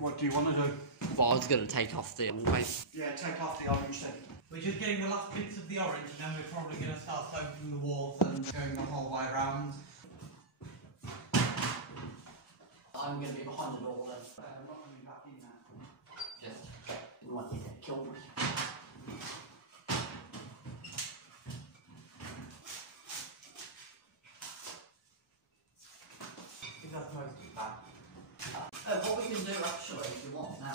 What do you want to do? Well, I was going to take off the orange. Yeah, take off the orange then. We're just getting the last bits of the orange, and then we're probably going to start soaking the walls and going the whole way around. I'm going to be behind the door then. I'm not going to be back in now. Just didn't want you to get killed. What we can do actually, if you want now,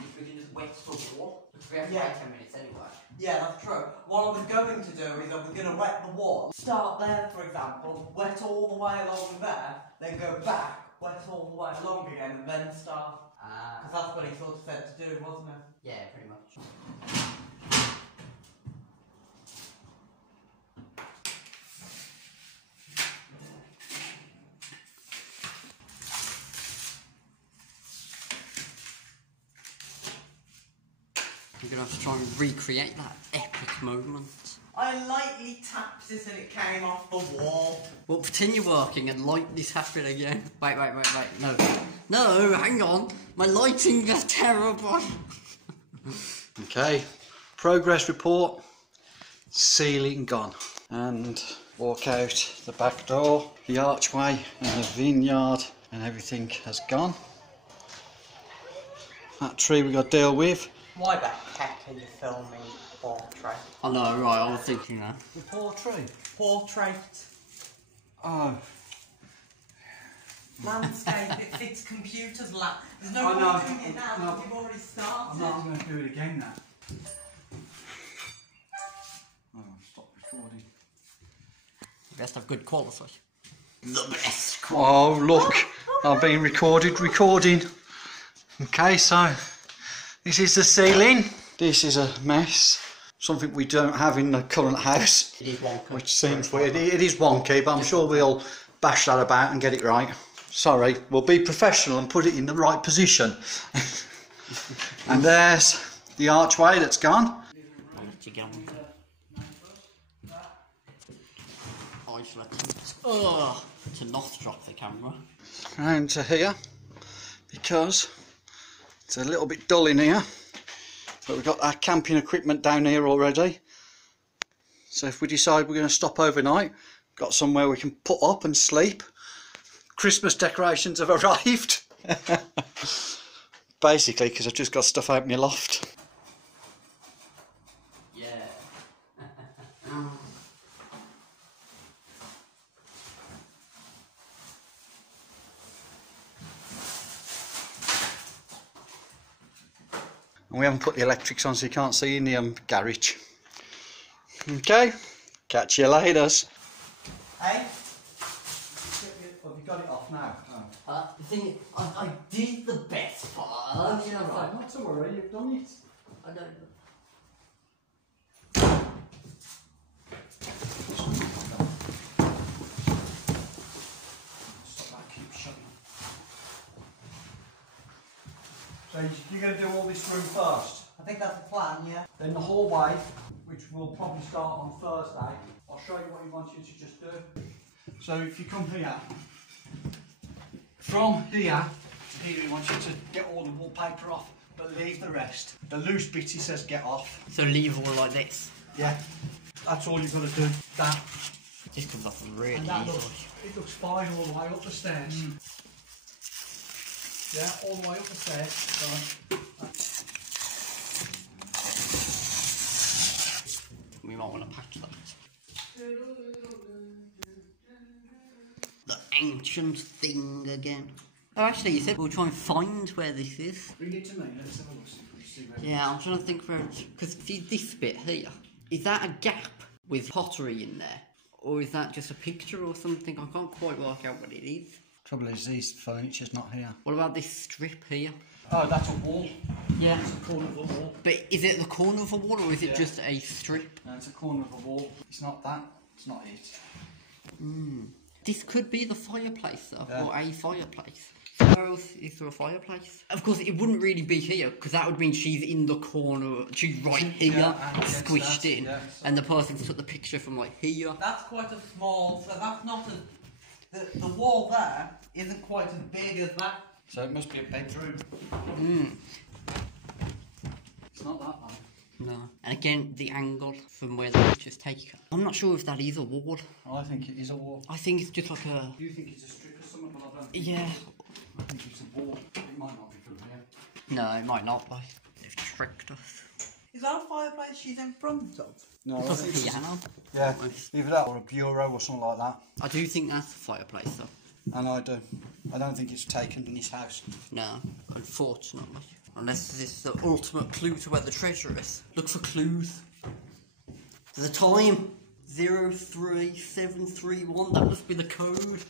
is we can just wet the wall. Because we have to wait 10 minutes anyway. Yeah, that's true. What I was going to do is I was going to wet the wall. Start there, for example, wet all the way along there, then go back, wet all the way along again, and then start. Because that's what he sort of said to do, wasn't it? Yeah, pretty much. You're going to have to try and recreate that epic moment. I lightly tapped it and it came off the wall. Well, pretend you're working and lightly tap it again. Wait. No. No, hang on. My lighting is terrible. Okay, progress report. Ceiling gone. And walk out the back door. The archway and the vineyard and everything has gone. That tree we got to deal with. Why the heck are you filming portrait? I know, right, I was thinking that. The portrait? Portrait. Oh. Landscape, it fits computers' lap. There's no I point doing it now because you've already started. I'm not going to do it again now. Oh, stop recording. Best have good quality. The best Oh, look. I've been recording. Okay, so this is the ceiling. This is a mess. Something we don't have in the current house. It is wonky. Which seems weird. It is wonky, but I'm sure we'll bash that about and get it right. Sorry, we'll be professional and put it in the right position. And there's the archway that's gone. I'll let you get on with it. I shall attempt to not drop the camera. Round to here, because it's a little bit dull in here. But we've got our camping equipment down here already. So if we decide we're going to stop overnight, got somewhere we can put up and sleep. Christmas decorations have arrived. Basically, because I've just got stuff out in my loft. Yeah. And we haven't put the electrics on so you can't see in the garage. Okay, catch you later. Hey? Have you got it off now? The thing is, I did the best part. Not to worry, you've done it. I don't. Stop that, keep shutting. So you're going to do all this room first? I think that's the plan, yeah. Then the hallway, which we'll probably start on Thursday, I'll show you what he wants you to just do. So if you come here, from here to here he wants you to get all the wallpaper off, but leave the rest. The loose bits he says get off. So leave all like this. Yeah, that's all you've got to do. That. This comes off really And that easily. it looks fine all the way up the stairs. Yeah, all the way up the stairs. We might want to patch that. The ancient thing again. Oh, actually, you said we'll try and find where this is. Bring it to me, let's have a look. See where Yeah, I'm trying to think where it's... Because see this bit here, is that a gap with pottery in there? Or is that just a picture or something? I can't quite work out what it is. Trouble is, these furniture's not here. What about this strip here? Oh, that's a wall. Yeah. It's a corner of a wall. But is it the corner of a wall or is it just a strip? No, it's a corner of a wall. It's not that. It's not it. This could be the fireplace though, Yeah. or a fireplace. Where else is there a fireplace? Of course, it wouldn't really be here, because that would mean she's in the corner, she's right here, Yeah, and squished that, in, yeah. and the person's took the picture from like here. That's quite a small, so that's not as... The wall there isn't quite as big as that. So it must be a bedroom. It's not that bad. No. And again, the angle from where the picture's taken. I'm not sure if that is a wall. I think it is a wall. I think it's just like a... You think it's a strip or something, but I don't think Yeah. I think it's a wall. It might not be from here. No, it might not be. They've tricked us. Is that a fireplace she's in front of? No, It's like a piano. yeah, either that or a bureau or something like that. I do think that's a fireplace though. And I do. I don't think it's taken in this house. No, unfortunately. Unless this is the ultimate clue to where the treasure is. Look for clues. There's a time. 03731. That must be the code.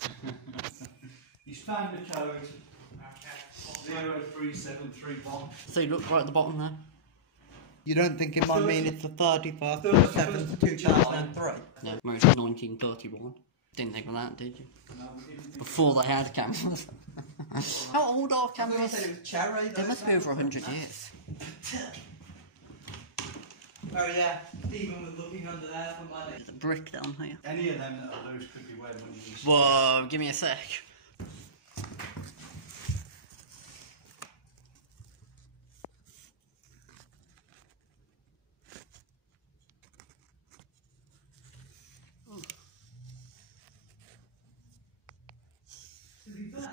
He's found the code. 03731. So you look right at the bottom there. You don't think it might mean it's the 31st of 7th, 2003? No, where it's 1931. Didn't think of that, did you? No, we didn't think Before they had cameras. How old are cameras? It was cherry. They must be over 100 years. Oh yeah, Stephen was looking under there for money. There's a brick down here. any of them that are loose could be where money is. Whoa, give me a sec. To be fair,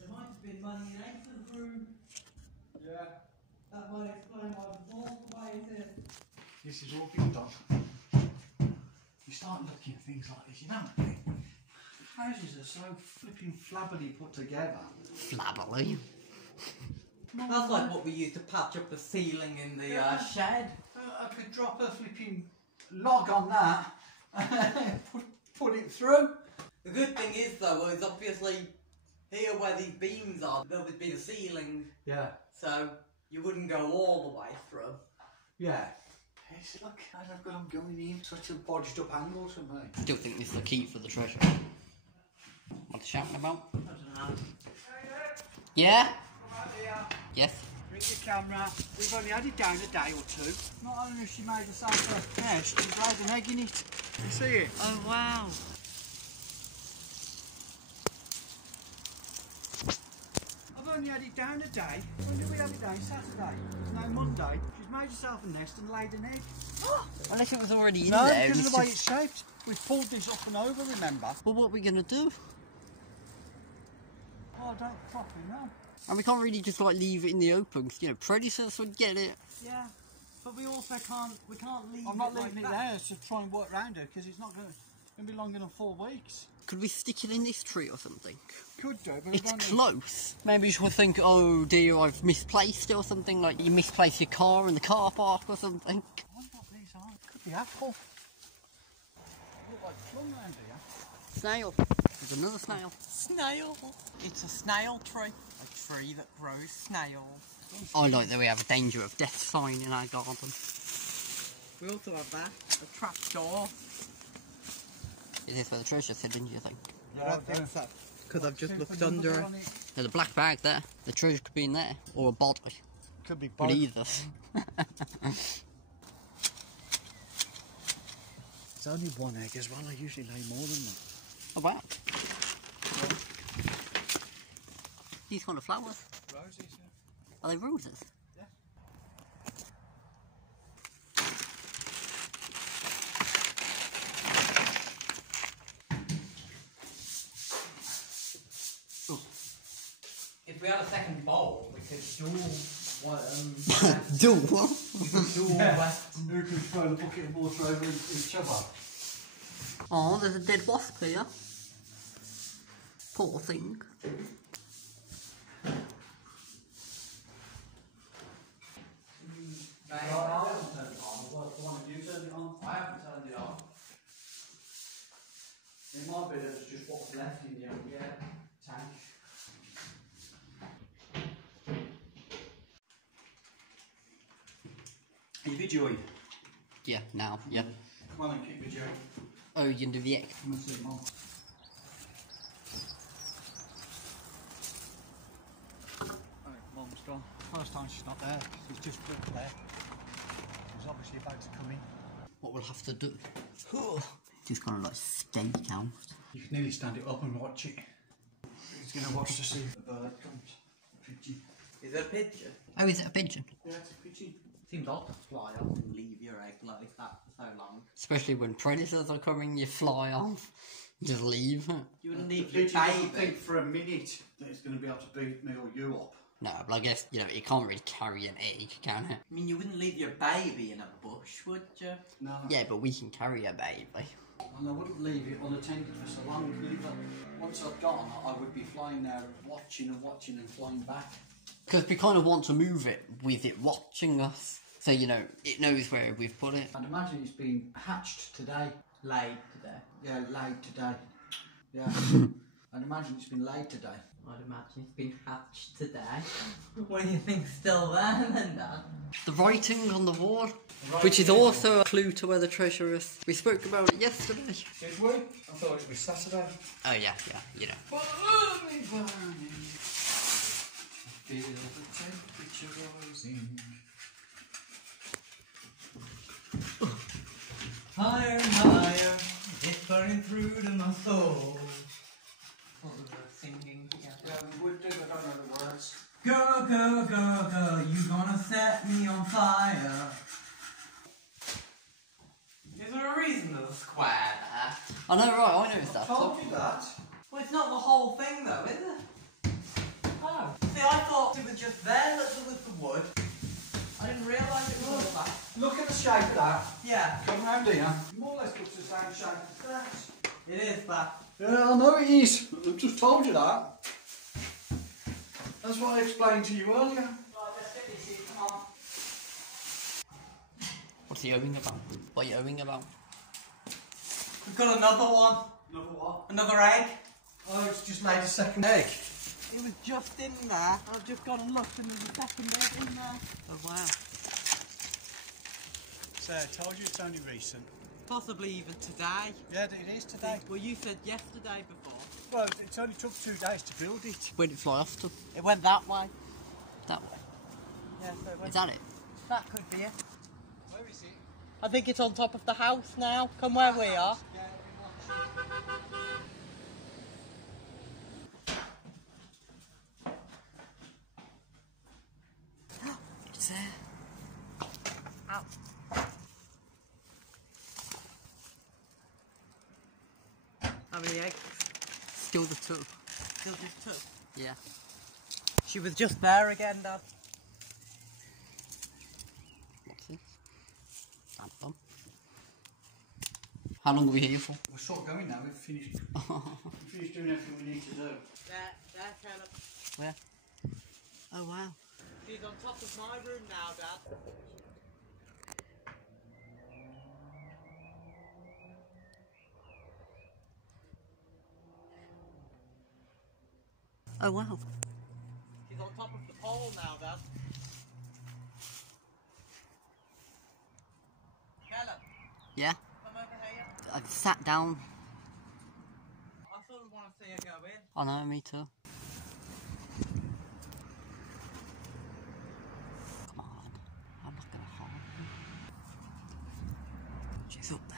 there might have been money in Exeter's room. Yeah. That might explain why the wall's the way it is. This is all been done. You start looking at things like this, you know, houses are so flipping flabbily put together. Flabbily. That's like what we used to patch up the ceiling in the shed. I could drop a flipping log on that and put it through. The good thing is though, is obviously here where these beams are, there would be the ceiling, Yeah. so you wouldn't go all the way through. Yeah. It's, look, I'm going in such a bodged up angle to me. Still think this is the key for the treasure. What they shouting about? I don't know. Yeah? Come out here. Yes? Bring your camera. We've only had it down a day or two. Not only has she made herself a nest, she's laid an egg in it. You see it? Oh wow. I've only had it down a day. When did we have it down? Saturday. It's now Monday. She's made herself a nest and laid an egg. Unless it was already in No, there. because It's of the way just... it's shaped. We've pulled this up and over, remember? Well, what are we going to do? Oh, I don't properly know. And we can't really just like leave it in the open, 'cause, you know, predators would get it. Yeah, but we also can't leave I'm not it leaving like it that. there to try and work around her because it's not going to be longer than 4 weeks. Could we stick it in this tree or something? Could do, but It's I don't know. close. Maybe you should think, oh dear, I've misplaced it or something, like you misplaced your car in the car park or something. I wonder what these are. Could be apple. Look like plum round here. Snail. There's another snail. Snail. It's a snail tree. A tree that grows snails. I like that we have a danger of death sign in our garden. We also have that, a trap door. Is this where the treasure's hidden, do you think? I don't think so, because I've just looked under it. There's a black bag there. The treasure could be in there. Or a body. Could be But both. either. It's only one egg as well. I usually lay more than that. Oh wow. These kind of flowers. Roses, yeah. Are they roses? Yeah. If we had a second bowl, we could dual what, Do what? dual Who could throw the bucket of water over each other? Oh, there's a dead wasp here. Poor thing. I haven't turned it on. I haven't turned it on. It might be that it's just what's left in the tank. Are you videoing? Yeah, now, yeah. Come on and keep videoing. Oh, you can do the X. I'm going to see Mom. Mum's gone. First time she's not there. She's just there. She's obviously about to come in. What we'll have to do. Just kind of like stake out. You can nearly stand it up and watch it. He's going to watch to see if the bird comes. pigeon. Is it a pigeon? Oh, is it a pigeon? Yeah, it's a pigeon. Seems odd to fly off and leave your egg like that for so long. Especially when predators are coming, you fly off. Just leave. You wouldn't The leave your pigeon doesn't baby. think for a minute that it's going to be able to beat me or you up. No, but I guess, you know, it can't really carry an egg, can it? I mean, you wouldn't leave your baby in a bush, would you? No. Yeah, but we can carry a baby. And I wouldn't leave it unattended for so long either. Once I'd gone, I would be flying there, watching and flying back. Because we kind of want to move it with it watching us. So, you know, it knows where we've put it. I'd imagine it's been hatched today. Laid today. Yeah, laid today. Yeah. I'd imagine it's been laid today. I'd imagine it's been hatched today. What do you think's still there then, Dad? The writing on the wall, which is also a clue to where the treasure is. We spoke about it yesterday. Did we? I thought it was Saturday. Oh, yeah, you know. Burning, burning. I feel the temperature rising. Higher and higher, it's burning through to my soul. What was the singing together? Yeah, we would do, but I don't know the words. Girl, girl, girl, girl, you gonna set me on fire. Is there a reason there's a square there? I know, right, I noticed that. Told you that. Well, it's not the whole thing though, is it? Oh. See, I thought it was just there that there was the wood. I didn't realise it was all that. Look at the shape of that. Yeah. Come round here. More or less looks the same shape as that. It is that. Yeah, I know it is. I've just told you that. That's what I explained to you earlier. Right, let's get this in. Come on. What's he owing about? What are you owing about? We've got another one. Another what? Another egg. Oh, it's just laid a second egg. It was just in there. I've just gone and looked and there's a second egg in there. Oh, wow. So I told you it's only recent. Possibly even today. Yeah, it is today. Well, you said yesterday before. Well, it's only took 2 days to build it. Where did it fly off to? It went that way. That way. Yeah, so it went. Is that it? That could be it. Where is it? I think it's on top of the house now. Come where we are. Yeah, It's there. Ow. How many eggs? Still the two. Still just two. Yeah. She was just there again, Dad. What's this? Anthem. How long are we here for? we're sort of going now. We've finished doing everything we need to do. There, Caleb. Where? Oh, wow. She's on top of my room now, Dad. Oh, wow. She's on top of the pole now, Dad. Caleb, Yeah? come over here. I sat down. I sort of want to see her go in. I know, me too. Come on. I'm not gonna harm her. She's up there.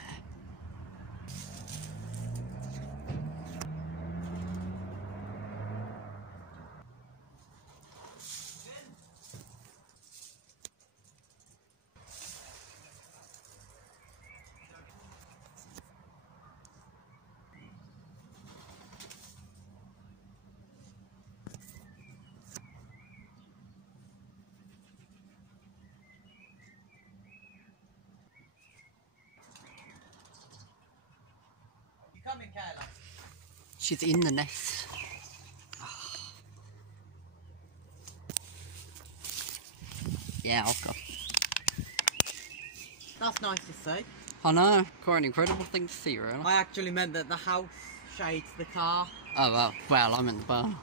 You coming, Caleb? She's in the nest. Yeah, I've got. That's nice to see. I know. Quite an incredible thing to see, really. I actually meant that the house shades the car. Oh, well. Well, I'm in the bar.